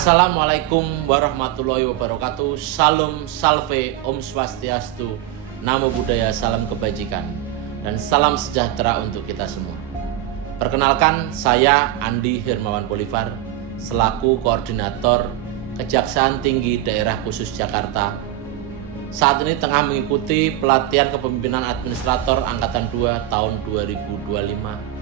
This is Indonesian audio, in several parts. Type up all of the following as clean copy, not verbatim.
Assalamualaikum warahmatullahi wabarakatuh. Salam, salve, Om Swastiastu, Namo Buddhaya, salam kebajikan, dan salam sejahtera untuk kita semua. Perkenalkan, saya Andi Hermawan Polivar, selaku Koordinator Kejaksaan Tinggi Daerah Khusus Jakarta. Saat ini tengah mengikuti pelatihan kepemimpinan administrator Angkatan 2 tahun 2025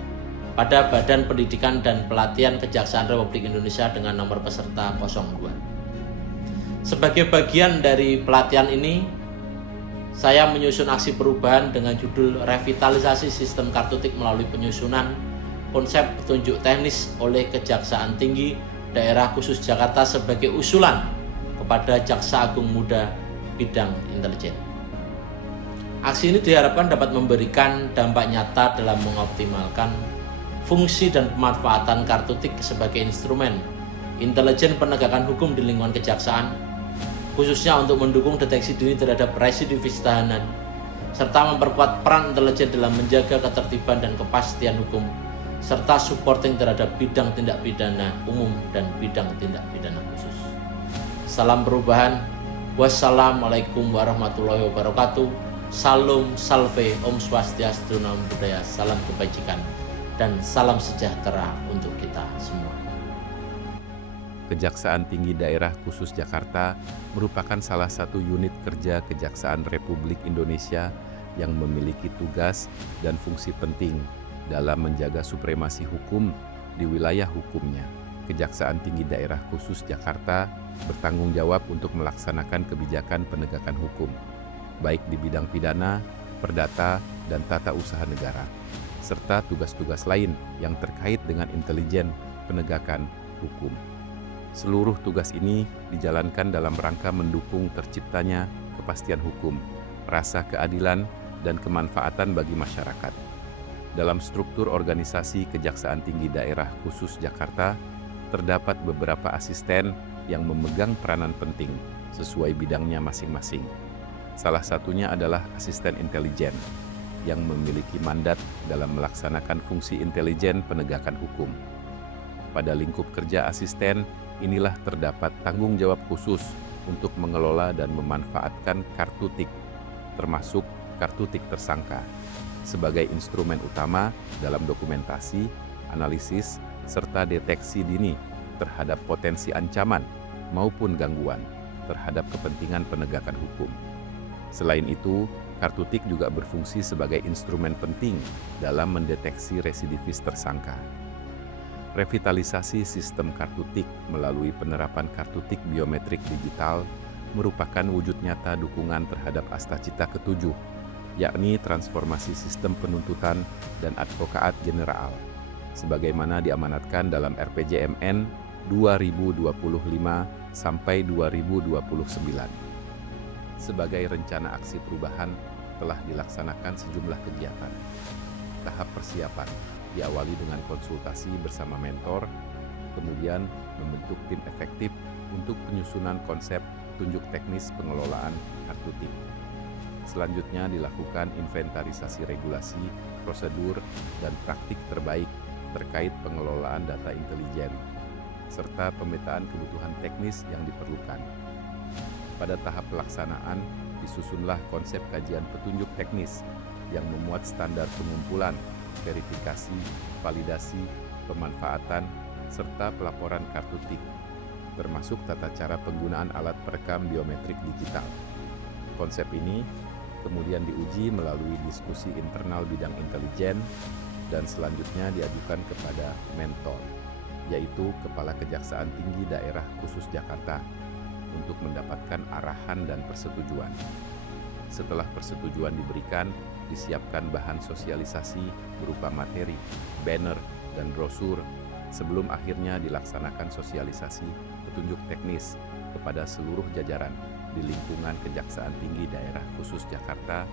pada Badan Pendidikan dan Pelatihan Kejaksaan Republik Indonesia dengan nomor peserta 02. Sebagai bagian dari pelatihan ini, saya menyusun aksi perubahan dengan judul Revitalisasi Sistem Kartutik melalui penyusunan konsep petunjuk teknis oleh Kejaksaan Tinggi Daerah Khusus Jakarta sebagai usulan kepada Jaksa Agung Muda bidang intelijen. Aksi ini diharapkan dapat memberikan dampak nyata dalam mengoptimalkan fungsi dan pemanfaatan kartutik sebagai instrumen intelijen penegakan hukum di lingkungan kejaksaan, khususnya untuk mendukung deteksi dini terhadap residivis tahanan, serta memperkuat peran intelijen dalam menjaga ketertiban dan kepastian hukum, serta supporting terhadap bidang tindak pidana umum dan bidang tindak pidana khusus. Salam perubahan. Wassalamualaikum warahmatullahi wabarakatuh. Salam, salve, Om Swastiastu, Namo Buddhaya, salam kebajikan, dan salam sejahtera untuk kita semua. Kejaksaan Tinggi Daerah Khusus Jakarta merupakan salah satu unit kerja Kejaksaan Republik Indonesia yang memiliki tugas dan fungsi penting dalam menjaga supremasi hukum di wilayah hukumnya. Kejaksaan Tinggi Daerah Khusus Jakarta bertanggung jawab untuk melaksanakan kebijakan penegakan hukum, baik di bidang pidana, perdata, dan tata usaha negara, serta tugas-tugas lain yang terkait dengan intelijen penegakan hukum. Seluruh tugas ini dijalankan dalam rangka mendukung terciptanya kepastian hukum, rasa keadilan, dan kemanfaatan bagi masyarakat. Dalam struktur organisasi Kejaksaan Tinggi Daerah Khusus Jakarta, terdapat beberapa asisten yang memegang peranan penting sesuai bidangnya masing-masing. Salah satunya adalah asisten intelijen, yang memiliki mandat dalam melaksanakan fungsi intelijen penegakan hukum. Pada lingkup kerja asisten, inilah terdapat tanggung jawab khusus untuk mengelola dan memanfaatkan kartutik, termasuk kartutik tersangka, sebagai instrumen utama dalam dokumentasi, analisis, serta deteksi dini terhadap potensi ancaman maupun gangguan terhadap kepentingan penegakan hukum. Selain itu, kartutik juga berfungsi sebagai instrumen penting dalam mendeteksi residivis tersangka. Revitalisasi sistem kartutik melalui penerapan kartutik biometrik digital merupakan wujud nyata dukungan terhadap Astacita ke-7, yakni transformasi sistem penuntutan dan advokaat general, sebagaimana diamanatkan dalam RPJMN 2025 sampai 2029. Sebagai rencana aksi perubahan telah dilaksanakan sejumlah kegiatan. Tahap persiapan diawali dengan konsultasi bersama mentor, kemudian membentuk tim efektif untuk penyusunan konsep petunjuk teknis pengelolaan kartutik. Selanjutnya dilakukan inventarisasi regulasi, prosedur, dan praktik terbaik terkait pengelolaan data intelijen, serta pemetaan kebutuhan teknis yang diperlukan. Pada tahap pelaksanaan, disusunlah konsep kajian petunjuk teknis yang memuat standar pengumpulan, verifikasi, validasi, pemanfaatan, serta pelaporan kartutik, termasuk tata cara penggunaan alat perekam biometrik digital. Konsep ini kemudian diuji melalui diskusi internal bidang intelijen dan selanjutnya diajukan kepada mentor, yaitu Kepala Kejaksaan Tinggi Daerah Khusus Jakarta, untuk mendapatkan arahan dan persetujuan. Setelah persetujuan diberikan, disiapkan bahan sosialisasi berupa materi, banner, dan brosur sebelum akhirnya dilaksanakan sosialisasi petunjuk teknis kepada seluruh jajaran di lingkungan Kejaksaan Tinggi Daerah Khusus Jakarta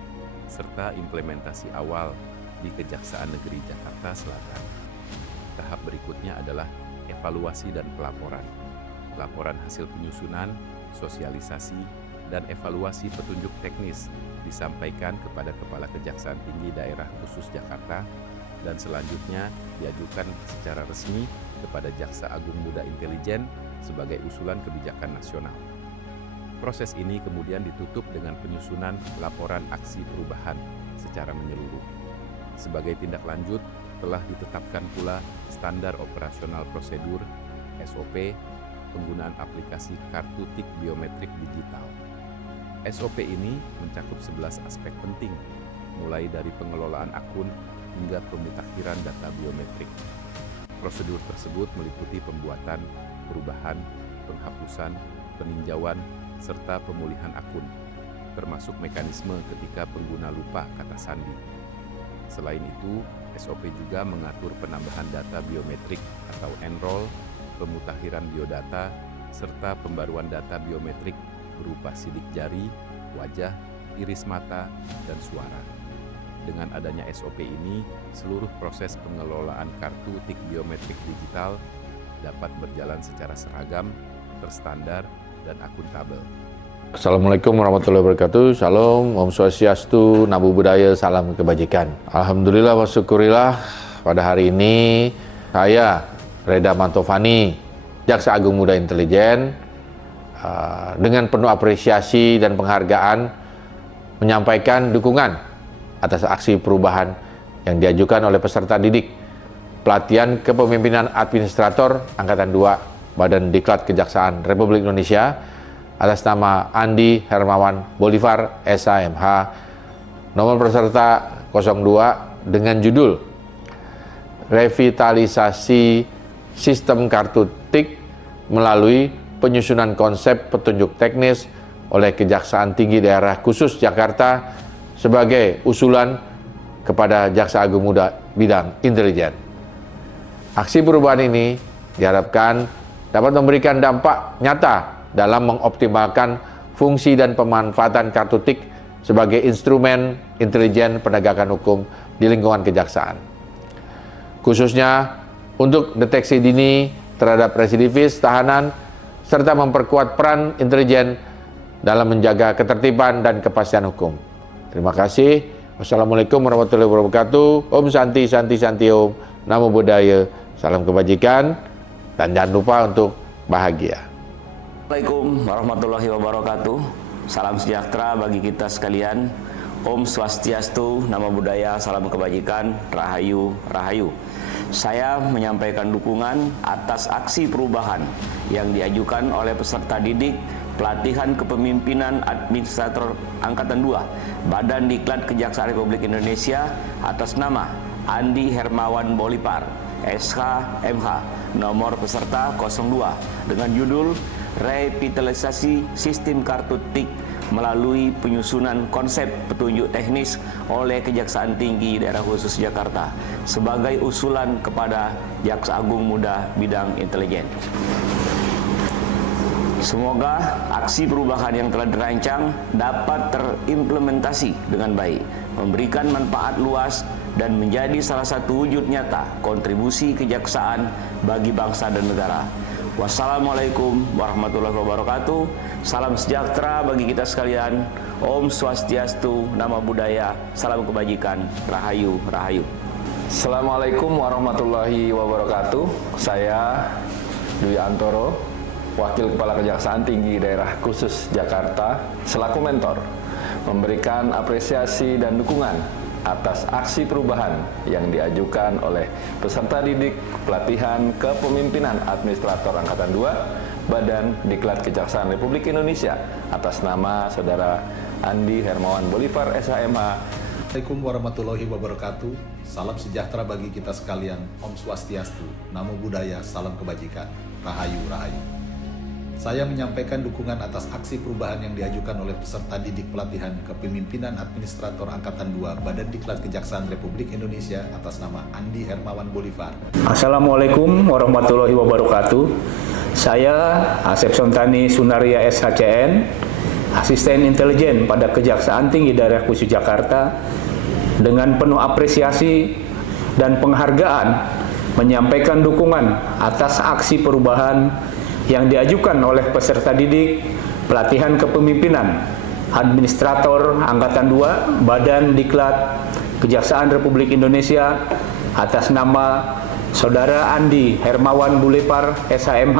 serta implementasi awal di Kejaksaan Negeri Jakarta Selatan. Tahap berikutnya adalah evaluasi dan pelaporan. Laporan hasil penyusunan, sosialisasi, dan evaluasi petunjuk teknis disampaikan kepada Kepala Kejaksaan Tinggi Daerah Khusus Jakarta dan selanjutnya diajukan secara resmi kepada Jaksa Agung Muda Intelijen sebagai usulan kebijakan nasional. Proses ini kemudian ditutup dengan penyusunan laporan aksi perubahan secara menyeluruh. Sebagai tindak lanjut, telah ditetapkan pula standar operasional prosedur (SOP) penggunaan aplikasi kartu tik biometrik digital. SOP ini mencakup 11 aspek penting, mulai dari pengelolaan akun hingga pemutakhiran data biometrik. Prosedur tersebut meliputi pembuatan, perubahan, penghapusan, peninjauan, serta pemulihan akun, termasuk mekanisme ketika pengguna lupa kata sandi. Selain itu, SOP juga mengatur penambahan data biometrik atau enroll, pemutakhiran biodata, serta pembaruan data biometrik berupa sidik jari, wajah, iris mata, dan suara. Dengan adanya SOP ini, seluruh proses pengelolaan kartu tik biometrik digital dapat berjalan secara seragam, terstandar, dan akuntabel. Assalamualaikum warahmatullahi wabarakatuh. Shalom, Om Swastiastu, Namo Buddhaya, salam kebajikan. Alhamdulillah wa syukurillah, pada hari ini saya Reda Mantovani, Jaksa Agung Muda Intelijen, dengan penuh apresiasi dan penghargaan menyampaikan dukungan atas aksi perubahan yang diajukan oleh peserta didik pelatihan kepemimpinan administrator Angkatan 2 Badan Diklat Kejaksaan Republik Indonesia atas nama Andi Hermawan Bolivar, SHMH, nomor peserta 02 dengan judul Revitalisasi Sistem Kartu Tik melalui penyusunan konsep petunjuk teknis oleh Kejaksaan Tinggi Daerah Khusus Jakarta sebagai usulan kepada Jaksa Agung Muda bidang intelijen. Aksi perubahan ini diharapkan dapat memberikan dampak nyata dalam mengoptimalkan fungsi dan pemanfaatan kartu tik sebagai instrumen intelijen penegakan hukum di lingkungan kejaksaan. Khususnya untuk deteksi dini terhadap residivis tahanan serta memperkuat peran intelijen dalam menjaga ketertiban dan kepastian hukum. Terima kasih. Wassalamualaikum warahmatullahi wabarakatuh. Om Santi, Santi, Santi Om. Namo Buddhaya. Salam kebajikan. Dan jangan lupa untuk bahagia. Assalamualaikum warahmatullahi wabarakatuh. Salam sejahtera bagi kita sekalian. Om Swastiastu, Namo Buddhaya, salam kebajikan, Rahayu, Rahayu. Saya menyampaikan dukungan atas aksi perubahan yang diajukan oleh peserta didik pelatihan kepemimpinan administrator Angkatan 2 Badan Diklat Kejaksaan Republik Indonesia atas nama Andi Hermawan Bolivar, SHMH, nomor peserta 02 dengan judul Revitalisasi Sistem Kartu Tik melalui penyusunan konsep petunjuk teknis oleh Kejaksaan Tinggi Daerah Khusus Jakarta sebagai usulan kepada Jaksa Agung Muda bidang intelijen. Semoga aksi perubahan yang telah dirancang dapat terimplementasi dengan baik, memberikan manfaat luas dan menjadi salah satu wujud nyata kontribusi kejaksaan bagi bangsa dan negara. Wassalamualaikum warahmatullahi wabarakatuh. Salam sejahtera bagi kita sekalian. Om Swastiastu, Namo Buddhaya, salam kebajikan, Rahayu, Rahayu. Assalamualaikum warahmatullahi wabarakatuh. Saya Dwi Antoro, Wakil Kepala Kejaksaan Tinggi Daerah Khusus Jakarta, selaku mentor, memberikan apresiasi dan dukungan atas aksi perubahan yang diajukan oleh peserta didik pelatihan kepemimpinan administrator Angkatan 2 Badan Diklat Kejaksaan Republik Indonesia atas nama Saudara Andi Hermawan Bolivar, SHMH. Assalamualaikum warahmatullahi wabarakatuh. Salam sejahtera bagi kita sekalian. Om Swastiastu, Namo Buddhaya, salam kebajikan, Rahayu, Rahayu. Saya menyampaikan dukungan atas aksi perubahan yang diajukan oleh peserta didik pelatihan kepemimpinan administrator Angkatan 2 Badan Diklat Kejaksaan Republik Indonesia atas nama Andi Hermawan Bolivar. Assalamualaikum warahmatullahi wabarakatuh. Saya Asep Sontani Sunaria SHCN, Asisten Intelijen pada Kejaksaan Tinggi Daerah Khusus Jakarta, dengan penuh apresiasi dan penghargaan menyampaikan dukungan atas aksi perubahan yang diajukan oleh peserta didik pelatihan kepemimpinan administrator Angkatan 2 Badan Diklat Kejaksaan Republik Indonesia atas nama Saudara Andi Hermawan Bolivar, SHMH,